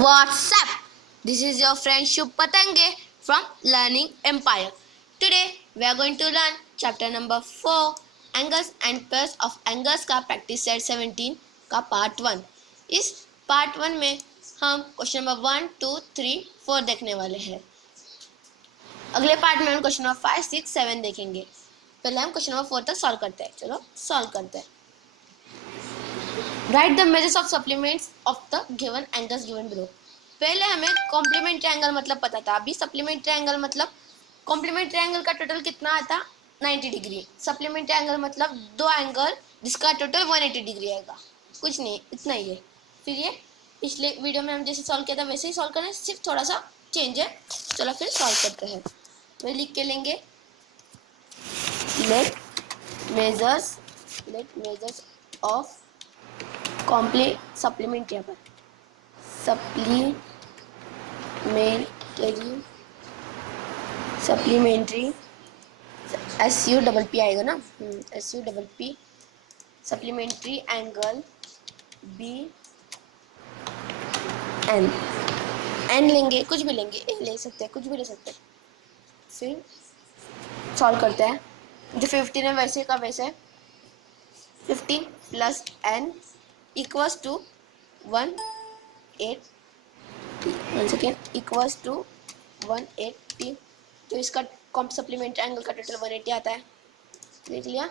What's up? This is your friend Shubh Patange from Learning Empire. Today we are going to learn chapter number 4 Angles and pairs of angles का practice set 17 का part 1. इस part 1 में हम question number 1, 2, 3, 4 देखने वाले हैं. अगले part में हम क्वेश्चन नंबर 5, 6, 7 देखेंगे. पहले हम क्वेश्चन नंबर 4 तक सॉल्व करते हैं. चलो सॉल्व करते हैं. Right the measures of supplements of the given angles given below. पहले हमें कॉम्प्लीमेंट्री एंगल मतलब पता था. अभी सप्लीमेंट्री एंगल मतलब कॉम्प्लीमेंट्री एंगल का टोटल कितना आता 90 डिग्री. सप्लीमेंट्री एंगल मतलब दो एंगल जिसका टोटल 180 डिग्री आएगा. कुछ नहीं, इतना ही है. फिर ये पिछले वीडियो में हम जैसे सॉल्व किया था वैसे ही सॉल्व करना है, सिर्फ थोड़ा सा चेंज है. चलो फिर सॉल्व करते हैं. वही लिख के लेंगे लेट मेजर्स ऑफ सप्लीमेंट्री यहाँ पर सप्लीमेंट्री SU आएगा ना. SU सप्लीमेंट्री एंगल एन लेंगे, कुछ भी लेंगे, ए ले सकते हैं, कुछ भी ले सकते हैं. फिर सॉल्व करते हैं. जो 15 है वैसे का वैसे 15 plus n equals to 180 equals to 180. तो इसका सप्लीमेंट्री एंगल का टोटल 180 आता है. लिख लिया.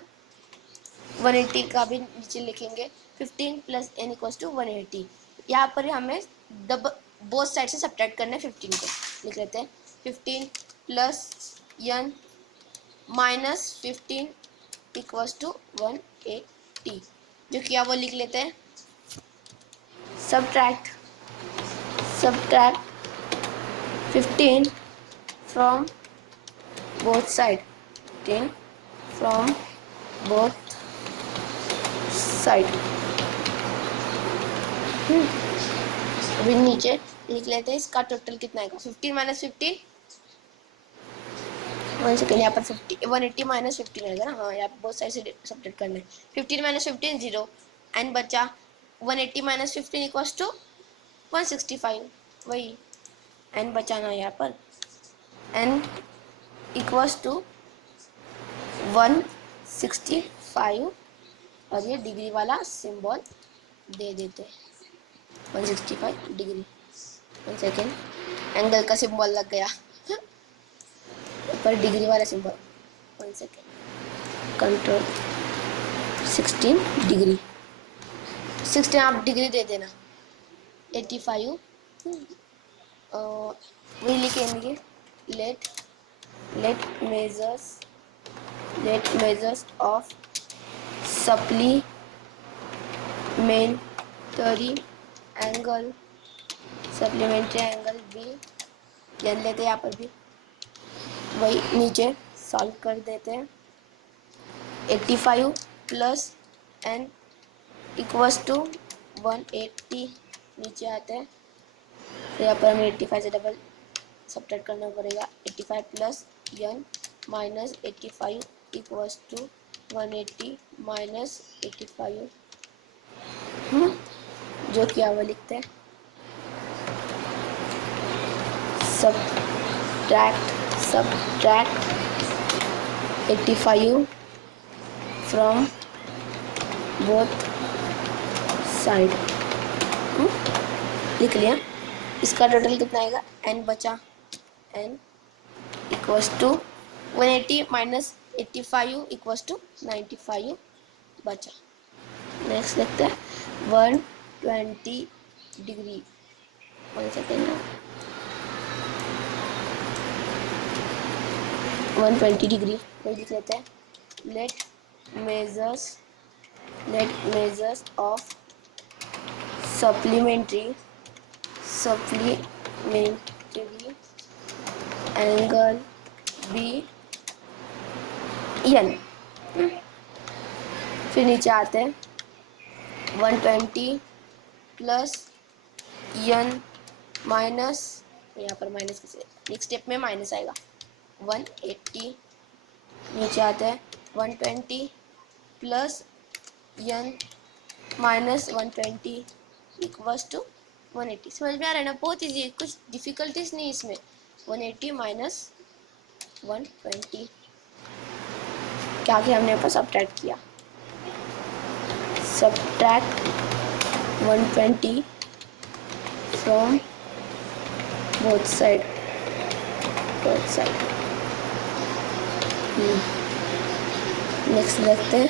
180 का भी नीचे लिखेंगे. 15 प्लस एन इक्वल्स टू 180. यहाँ पर हमें बोथ साइड से सब्ट्रैक्ट करना है. 15 को लिख लेते हैं. 15 plus n minus 15 equals to 180. जो किया वो लिख लेते हैं. Subtract 15 from both side. 10 from both side. अभी नीचे लिख लेते हैं इसका टोटल कितना आएगा. 15 माइनस 15 वन सेकेंड. यहाँ पर 180 माइनस 15 आएगा ना. हाँ, यहाँ पर बहुत साइड से सब्ट्रैक्ट करना है. 15 माइनस 15 0 एंड बचा 180 माइनस 15 इक्वल्स टू 165. वही एन बचाना यहाँ पर. एन इक्वल्स टू 165 और ये डिग्री वाला सिंबल दे देते हैं. 165 डिग्री. वन सेकेंड, एंगल का सिंबल लग गया ऊपर डिग्री वाला symbol. One second. Control 16 degree. 16 आप डिग्री दे देना. 85 वही लिखेंगे. Let measures of supplementary angle भी जान लेते हैं. यहाँ पर भी वही नीचे सॉल्व कर देते हैं. 85 प्लस एन इक्वल्स टू 180 नीचे आते हैं. तो यहाँ पर हमें 85 से डबल सब्ट्रैक्ट करना पड़ेगा. 85 plus n minus 85 equals to 180 minus 85. जो किया वो लिखते हैं. Subtract 85 from both side. लिख लिया. इसका टोटल कितना आएगा. एन बचा. N equals to 180 minus 85 equals to 95 बचा. नेक्स्ट देखते हैं. 120 डिग्री. One second. 120 डिग्री वही लिख लेते हैं. Let measures of supplementary angle n. फिर नीचे आते हैं. 120 प्लस एन माइनस, यहाँ पर माइनस कैसे, नेक्स्ट स्टेप में माइनस आएगा. 180 नीचे आते हैं. 120 plus n minus 120 equals to 180। समझ में आ रहा है ना, बहुत इजी है, कुछ डिफिकल्टीज नहीं इसमें। 180 माइनस 120, क्या किया हमने, पर सब्ट्रैक्ट किया, subtract 120 from both side, both side. Next देखते हैं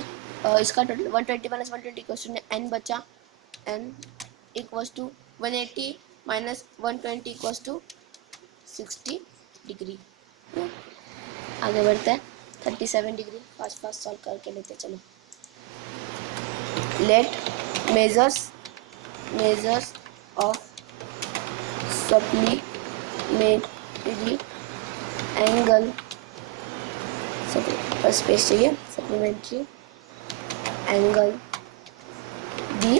इसका टोटल 120 माइनस 120 क्वेश्चन में n बचा, n equals to 180 minus 120 equals to 60 degree. आगे बढ़ते हैं 37 डिग्री, फास्ट फास्ट सॉल्व करके लेते चलो। Let measures of supplementary angle, बस पेज चाहिए, सप्लीमेंट्री एंगल डी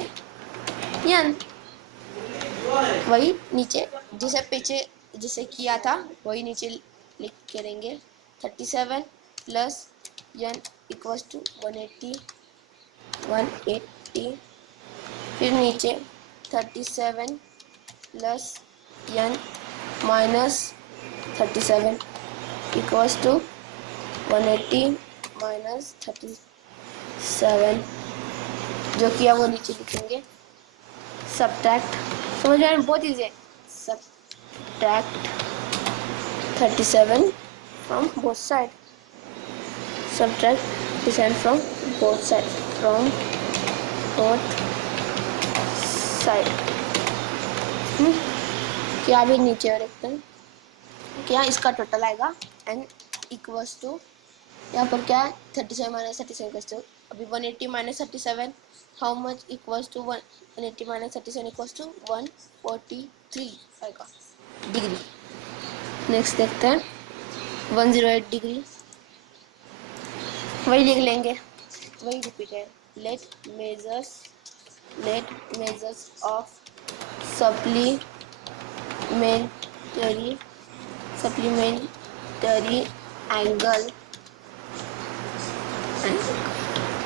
एन, वही नीचे जिसे पीछे जिसे किया था वही नीचे लिख के देंगे। 37 प्लस एन इक्वल्स टू 180, फिर नीचे 37 plus n minus 37 equals to 180 minus 37, जो किया वो नीचे लिखेंगे। सब्ट्रैक्ट, समझ में बहुत ईजी है, subtract 37 from both side, subtract 37 from both side, from both side. क्या भी नीचे और एकदम क्या इसका टोटल आएगा n इक्वल्स टू, यहाँ पर क्या है 37 माइनस 37 इक्वल्स टू, अभी 180 minus 37 how much equals to 180 minus 37 equals to 143 आएगा डिग्री। नेक्स्ट देखते हैं 108 डिग्री, वही लिख लेंगे, वही रिपीट है। Let measures of supplementary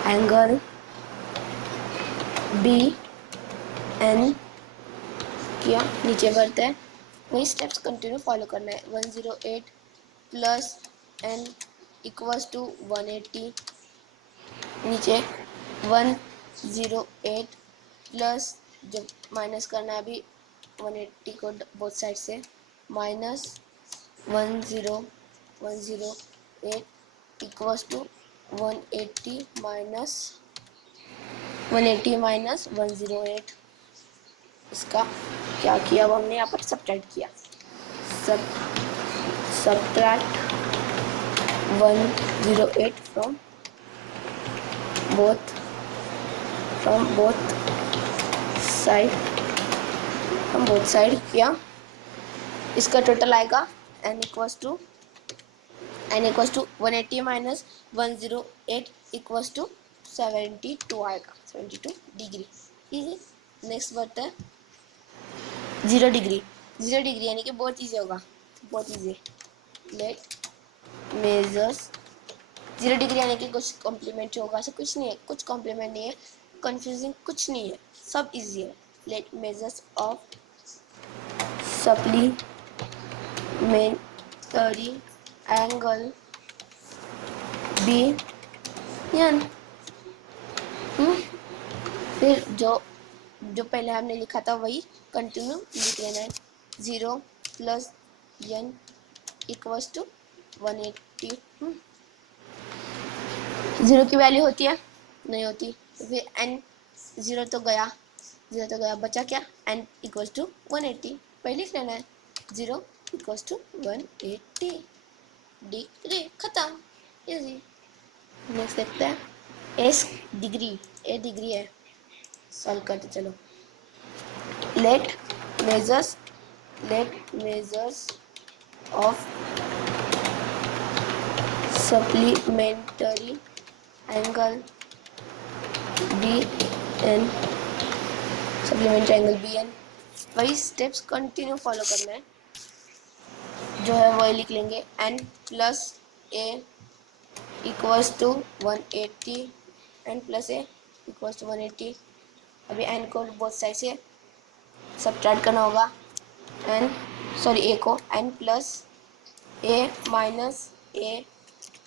angle B n किया, नीचे बढ़ते हैं, वही स्टेप्स कंटिन्यू फॉलो करना है। 108 प्लस एन इक्वल्स टू 180, नीचे 108 प्लस, जब माइनस करना है अभी 180 को बोथ साइड से, माइनस 108 इक्वल्स टू 180 माइनस 108। इसका क्या किया वो हमने यहाँ पर सब्ट्रैक्ट किया, सब्ट्रैक्ट 108 फ्रॉम बोथ साइड किया, इसका टोटल आएगा n equals to 180 minus 108 equals to 72 आएगा, 72 डिग्री। इजी। नेक्स्ट बढ़ता है 0 डिग्री, 0 डिग्री यानी कि बहुत ईजी होगा, बहुत ईजी। लेट मेजर्स 0 डिग्री यानी कि कुछ कॉम्प्लीमेंट होगा, ऐसा कुछ नहीं है, कुछ कॉम्प्लीमेंट नहीं है, कंफ्यूजिंग कुछ नहीं है, सब इजी है। Let measures of supplementary angle B n, फिर जो पहले हमने लिखा था वही कंटिन्यू लिख लेना है। 0 प्लस एन इक्वल्स टू 180। 0 की वैल्यू होती है, नहीं होती, तो फिर n 0 तो गया, बचा क्या, n इक्वल्स टू 180, पहले लिख लेना है 0 इक्वल्स टू 180 डिग्री, खत्म, इजी। नेक्स्ट देखते हैं ए डिग्री है, सॉल्व करते चलो। Let measures of supplementary angle B n, वही स्टेप्स कंटिन्यू फॉलो करना है, जो है वही लिख लेंगे। n plus A equals to 180, n plus A equals to 180, अभी n को बोथ साइड से सब्ट्रैक्ट करना होगा एन सॉरी ए को N plus A minus A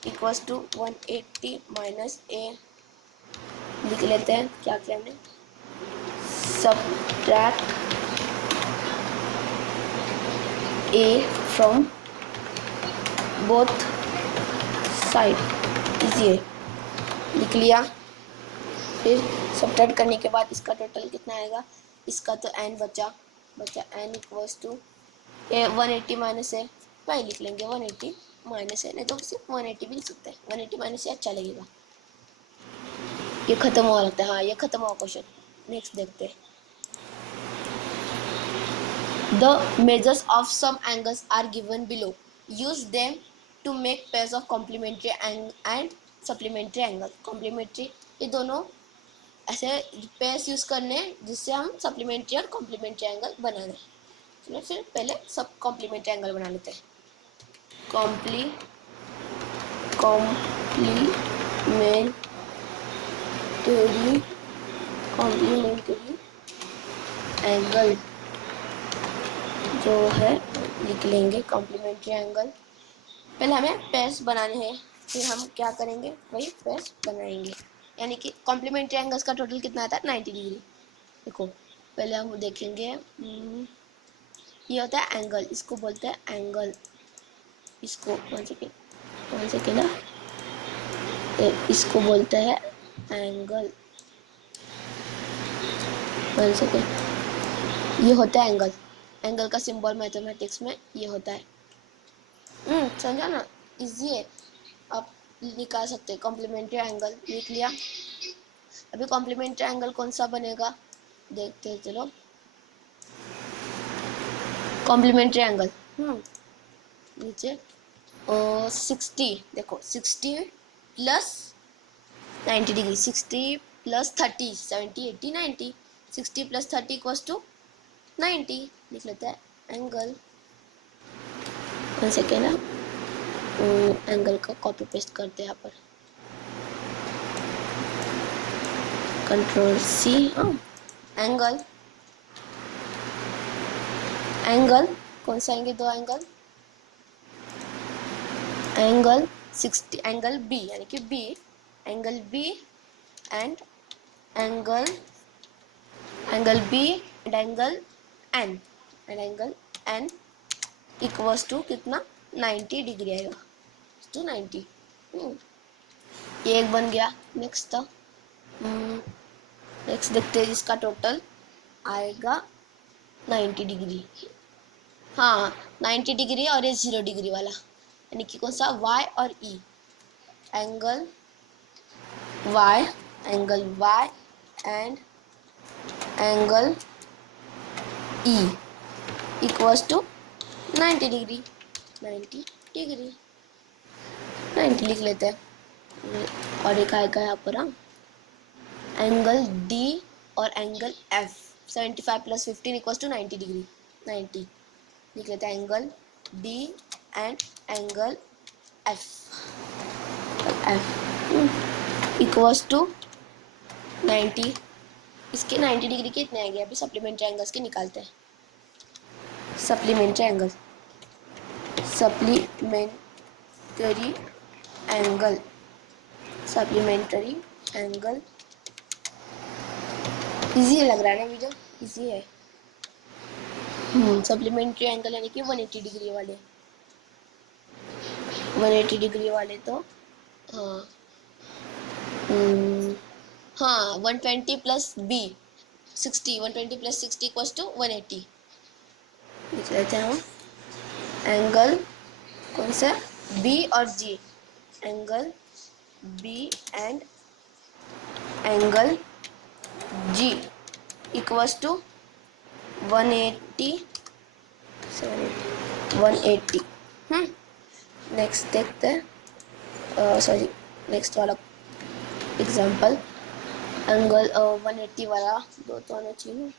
equals to 180 minus A लिख लेते हैं। क्या किया हमने, subtract A from both side, easy है, लिख लिया। फिर सब्ट्रैक्ट करने के बाद इसका टोटल कितना आएगा, इसका तो एन बचा N equals to A 180 minus A, वही लिख लेंगे 180 माइनस ए, नहीं तो सिर्फ 180 भी लिख सकते हैं, 180 माइनस ए अच्छा लगेगा। ये खत्म हुआ लगता है, हाँ ये खत्म हुआ क्वेश्चन। नेक्स्ट देखते हैं। The measures of some angles are given below, use them to make pairs of complementary and supplementary angle. Complementary, ये दोनों ऐसे पेयर्स यूज करने जिससे हम सप्लीमेंट्री और कॉम्प्लीमेंट्री एंगल बनाने। चलो फिर पहले सब कॉम्प्लीमेंट्री एंगल बना लेते हैं। कॉम्प्लीमेंट्री एंगल जो है लिख लेंगे कॉम्प्लीमेंट्री एंगल। पहले हमें पेयर्स बनाने हैं, फिर हम क्या करेंगे, वही पेयर्स बनाएंगे। यानी कि कॉम्प्लीमेंट्री एंगल्स का टोटल कितना आता है, 90 डिग्री। देखो पहले हम देखेंगे, ये होता है एंगल, इसको बोलते हैं एंगल। इसको कौन से ना, इसको बोलते हैं एंगल। कौन से ये होता है एंगल। एंगल का सिंबल मैथमेटिक्स में ये होता है। समझा ना, इजी है, आप निकाल सकते हैं। कॉम्प्लीमेंट्री एंगल लिख लिया। अभी कॉम्प्लीमेंट्री एंगल कौन सा बनेगा देखते हैं, चलो। कॉम्प्लीमेंट्री एंगल नीचे 60, देखो 60 plus 90 degree, 60 plus 30, 70 80 90, 60 plus 30 equals to 90 लिख लेते हैं एंगल। वन सेकेंड ना, एंगल का कॉपी पेस्ट करते हैं यहाँ पर, कंट्रोल सी। एंगल कौन सा आएंगे, दो एंगल 60, एंगल बी यानी कि B, angle B and angle B and angle n equals to कितना, 90 डिग्री आएगा, टू 90। ये एक बन गया। नेक्स्ट देखते हैं, जिसका टोटल आएगा 90 डिग्री। हाँ 90 डिग्री और ये 0 डिग्री वाला, यानी कि कौन सा, y और e। Angle y and angle e equals to 90 degree, 90 लिख लेते हैं। और एक आएगा यहाँ पर एंगल d और angle f, 75 plus 15 equals to 90 degree, 90 लिख लेते हैं। Angle d and angle f equals to 90। इसके 90 डिग्री के इतने आएंगे। अभी सप्लीमेंट्री एंगल्स के निकालते हैं। सप्लीमेंट्री एंगल इजी लग रहा है ना वीडियो, इजी है। सप्लीमेंट्री एंगल यानी कि 180 डिग्री वाले, 180 डिग्री वाले तो हाँ 120 plus B 60, 120 plus 60 equals to 180 लिख लेते हैं हम। एंगल कौन सा, बी और G, angle B and angle G equals to 180 next देखते हैं, सॉरी नेक्स्ट वाला एग्जांपल। एंगल 180 वाला दो तो आना चाहिए।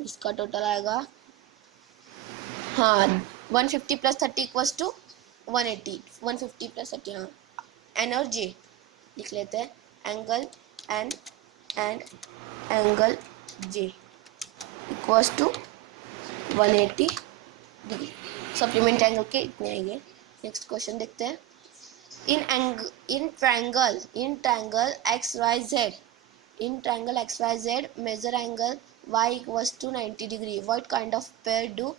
इसका टोटल आएगा, हाँ 150 प्लस 30 इक्वल्स टू 180, 150 प्लस 30, हाँ एन और जे लिख लेते हैं। Angle n and angle J equals to 180 degree. Supplement angle के इतने आएंगे। नेक्स्ट क्वेश्चन देखते हैं। in triangle XYZ, measure angle y equals to 90 degree. What kind of pair do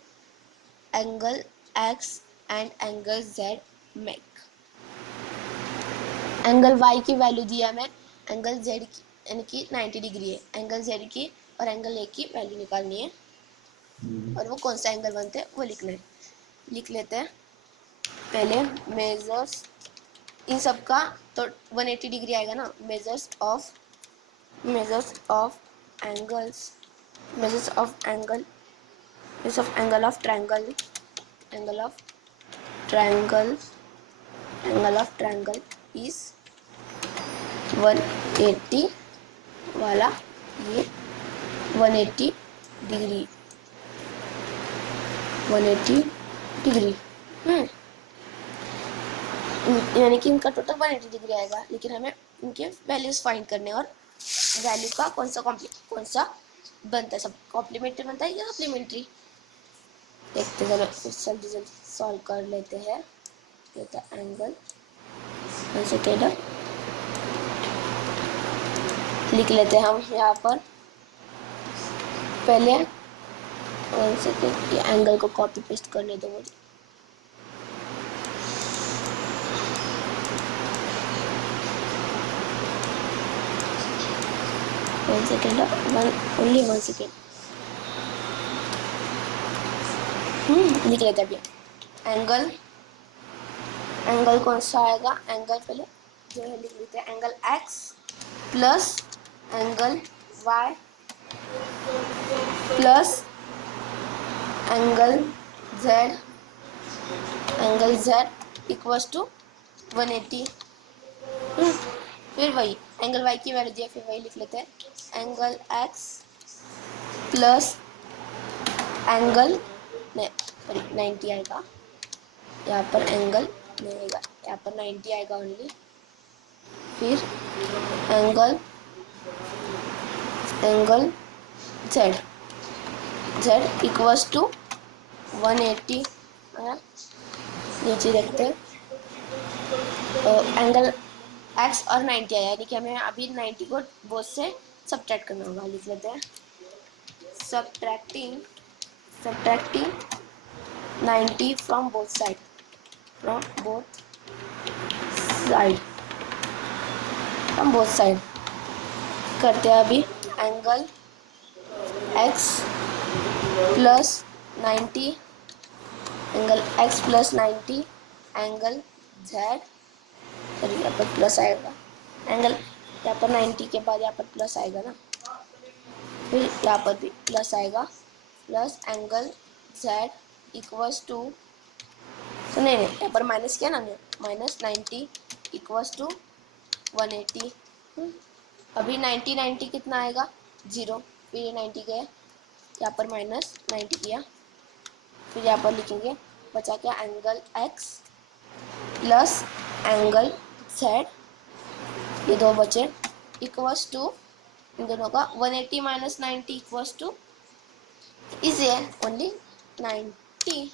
angle X and angle Z make? Angle y की value दी है हमें, angle z की यानी कि 90 डिग्री है, एंगल z की और एंगल a की वैल्यू निकालनी है और वो कौन सा एंगल बनते हैं वो लिखना है। लिख लेते हैं पहले मेजर्स इन सब का, तो 180 डिग्री आएगा ना। Measures of angles, measures of angle of triangle, angle of triangle is 180 वाला, ये 180 डिग्री, 180 डिग्री। यानी कि इनका टोटल 180 डिग्री आएगा, लेकिन हमें इनके वैल्यूज फाइंड करने और वैल्यू का कौन सा बनता है, सब कॉम्प्लीमेंट्री बनता है या सप्लीमेंट्री। देखते हैं, जल्दी जल्दी सॉल्व कर लेते हैं। ये था एंगल, लिख लेते हैं हम यहाँ पर पहले। ये एंगल को कॉपी पेस्ट करने दो मुझे। One second, only 1 second. लिख लेते हैं अभी। एंगल कौन सा आएगा, एंगल पहले जो है लिख लेते हैं, angle x plus angle y plus angle z equals to 180। फिर वही एंगल y की वैल्यू दिया, फिर वही लिख लेते हैं, एंगल x प्लस एंगल 90 आएगा यहाँ पर, एंगल नहीं आएगा यहाँ पर, 90 आएगा ओनली। फिर एंगल z इक्वल्स टू 180। नीचे देखते हैं, एंगल x और 90 आया, यानी कि हमें अभी 90 को बोथ से सब्ट्रैक्ट करना होगा। लिख लेते हैं सब्ट्रैक्टिंग 90 फ्रॉम बोथ साइड, करते हैं अभी। Angle x plus 90, angle x plus 90, angle z, sorry यहाँ पर प्लस आएगा, एंगल यहाँ पर 90 के बाद यहाँ पर प्लस आएगा ना, फिर यहाँ पर भी प्लस आएगा, plus angle z equals to, तो नहीं यहाँ पर माइनस किया ना, माइनस 90 इक्वल्स टू 180। अभी 90 कितना आएगा 0, फिर ये 90 गए, यहाँ पर माइनस 90 किया, फिर यहाँ पर लिखेंगे बचा क्या, angle x plus angle z, ये दो बचे, इक्वल्स टू इन दोनों का 180 माइनस 90 इक्वल्स टू इजी है ओनली 90।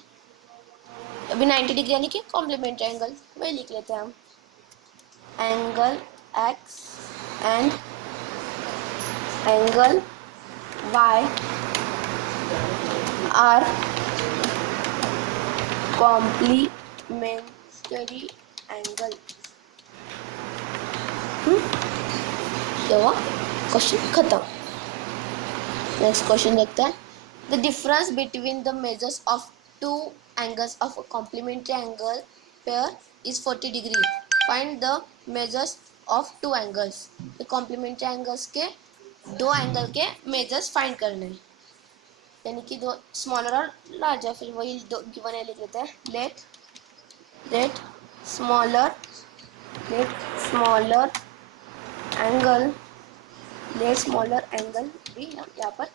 अभी 90 डिग्री यानी कि कॉम्प्लीमेंट्री एंगल, वही लिख लेते हैं हम, angle x and angle y are complementary angle. Question खत्म। नेक्स्ट क्वेश्चन देखते हैं। The difference between the measures of two angles of a complementary angle pair is 40 degree. Find the measures of two angles. The complementary angles के दो angle के measures find करने हैं, यानी कि दो स्मॉलर और लार्जर। फिर वही दो गिवन है, लिख लेते हैं। लेट स्मॉलर एंगल भी हम यहाँ पर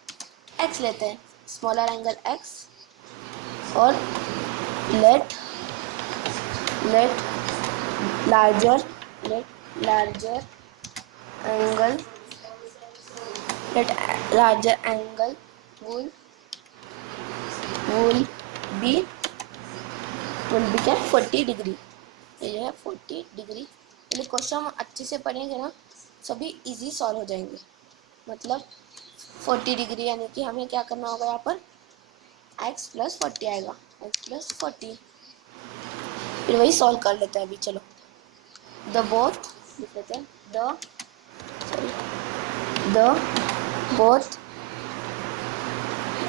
x लेते हैं, स्मॉलर एंगल x, और let larger will will be will be क्या 40 डिग्री, ये जो है 40 डिग्री। यदि क्वेश्चन हम अच्छे से पढ़ेंगे ना सभी इजी सॉल्व हो जाएंगे। मतलब 40 डिग्री यानी कि हमें क्या करना होगा, यहाँ पर x प्लस 40 आएगा, x प्लस 40। फिर वही सॉल्व कर लेते हैं अभी। चलो द बोथ लिख लेते हैं, the both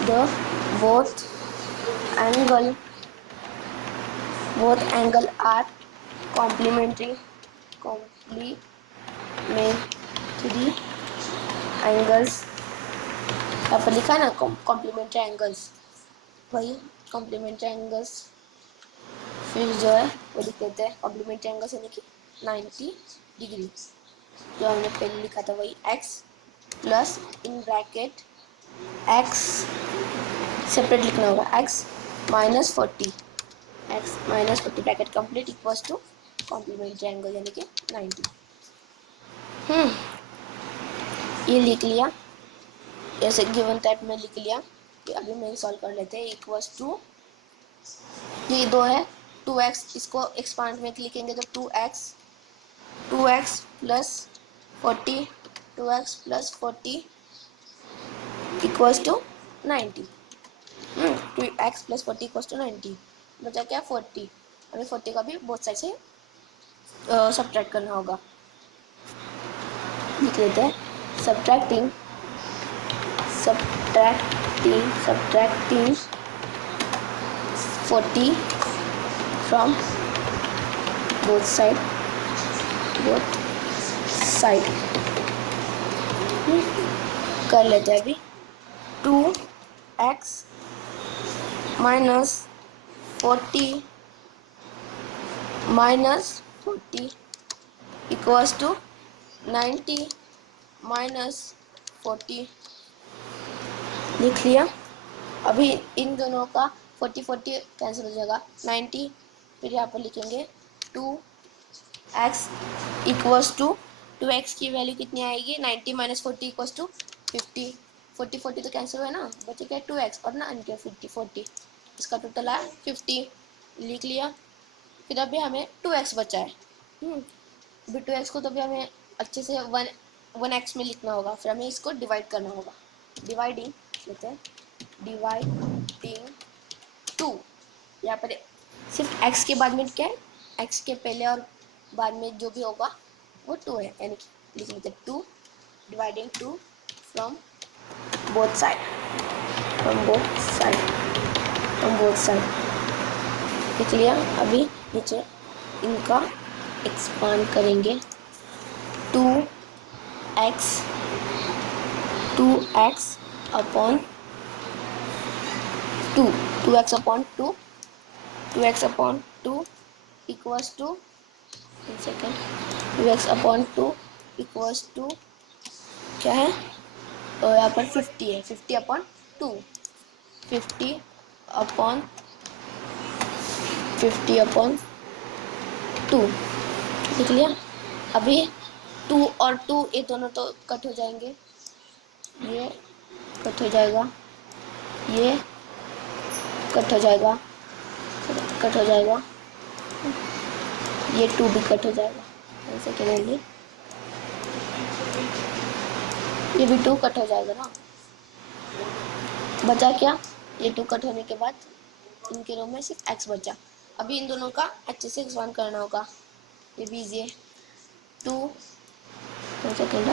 the both angle are complementary angles. यहाँ पर लिखा है ना कॉम्प्लीमेंट्री एंगल्स, वही कॉम्प्लीमेंट्री एंगल्स। फिर जो है वो लिख देते हैं कॉम्प्लीमेंट्री एंगल्स यानी कि 90 डिग्री, जो हमने पहले लिखा था वही x plus in bracket x separate लिखना होगा, x minus 40 bracket complete equals to complementary angle यानी कि 90। ये लिख लिया, ऐसे गिवन टाइप में लिख लिया। कि अभी मैं सॉल्व कर लेते हैं। इक्वल्स टू ये 2 है 2x, इसको एक्सपांड में लिखेंगे तो 2x plus 40 equals to 90। 2x plus 40 equals to 90। बचा क्या 40, हमें 40 का भी बहुत साइड से सब्ट्रैक्ट करना होगा। लिख लेते हैं सब्ट्रैक्टिंग 40 फ्रॉम बोथ साइड कर लेते हैं अभी। 2x minus 40 equals to 90 minus 40 लिख लिया। अभी इन दोनों का 40 कैंसिल हो जाएगा, 90। फिर यहाँ पर लिखेंगे 2x इक्वल्स टू 2x की वैल्यू कितनी आएगी, 90 माइनस 40 इक्वल्स टू 50। 40 तो कैंसिल हुआ ना, बचे क्या 2x और 90 40, इसका टोटल है 50 लिख लिया। फिर अभी हमें 2x बचा है। अभी 2x को तो अभी हमें अच्छे से 1x में लिखना होगा। फिर हमें इसको डिवाइड करना होगा, डिवाइडिंग लेते हैं, डिवाइडिंग 2। यहाँ पर सिर्फ x के बाद में क्या है, x के पहले और बाद में जो भी होगा वो 2 है, यानी कि लिख लेते हैं 2 डिवाइडिंग 2 फ्रॉम बोथ साइड लिख लिया। अभी नीचे इनका एक्सपांड करेंगे, 2x upon 2 equals to 2x upon 2 equals to क्या है, यहाँ पर 50 है, 50 अपॉन 2 लिख लिया। अभी 2 और 2 ये दोनों तो कट हो जाएंगे, ये कट हो जाएगा, ये कट हो जाएगा, ये 2 भी कट हो जाएगा, ऐसे करेंगे, ये भी 2 कट हो जाएगा ना। बचा क्या, ये 2 कट होने के बाद इनके रो में सिर्फ x बचा। अभी इन दोनों का अच्छे से एक्सपांड करना होगा, ये भी इजी है। 2 सेकेंड,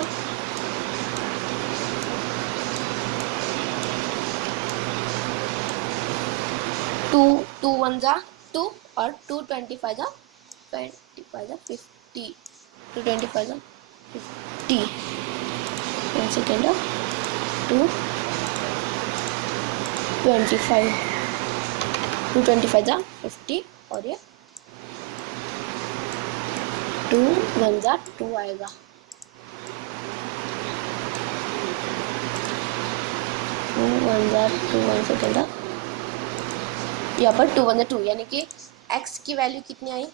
2 1 जा 2 और 2 25 जा 50, 2 25 जा 50। 1 सेकेंड, 2 25 जा 50 और ये 2 1 जा 2 आएगा। 2 1 जा 2 1 सेकेंड, यहाँ पर 2 1 जा 2 यानी कि x की वैल्यू कितनी आई,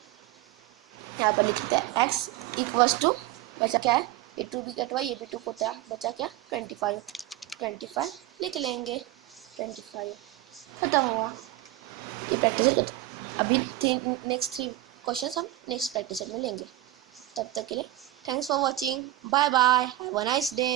यहाँ पर लिखते हैं x इक्वल्स टू, बचा क्या है, ये 2 भी कटवा, ये भी 2 कोटा, बचा क्या 25 लिख लेंगे। 25 खत्म हुआ। ये प्रैक्टिस खत्म। अभी नेक्स्ट 3 क्वेश्चंस हम नेक्स्ट प्रैक्टिस में लेंगे। तब तक के लिए thanks for watching, bye bye, have a nice day.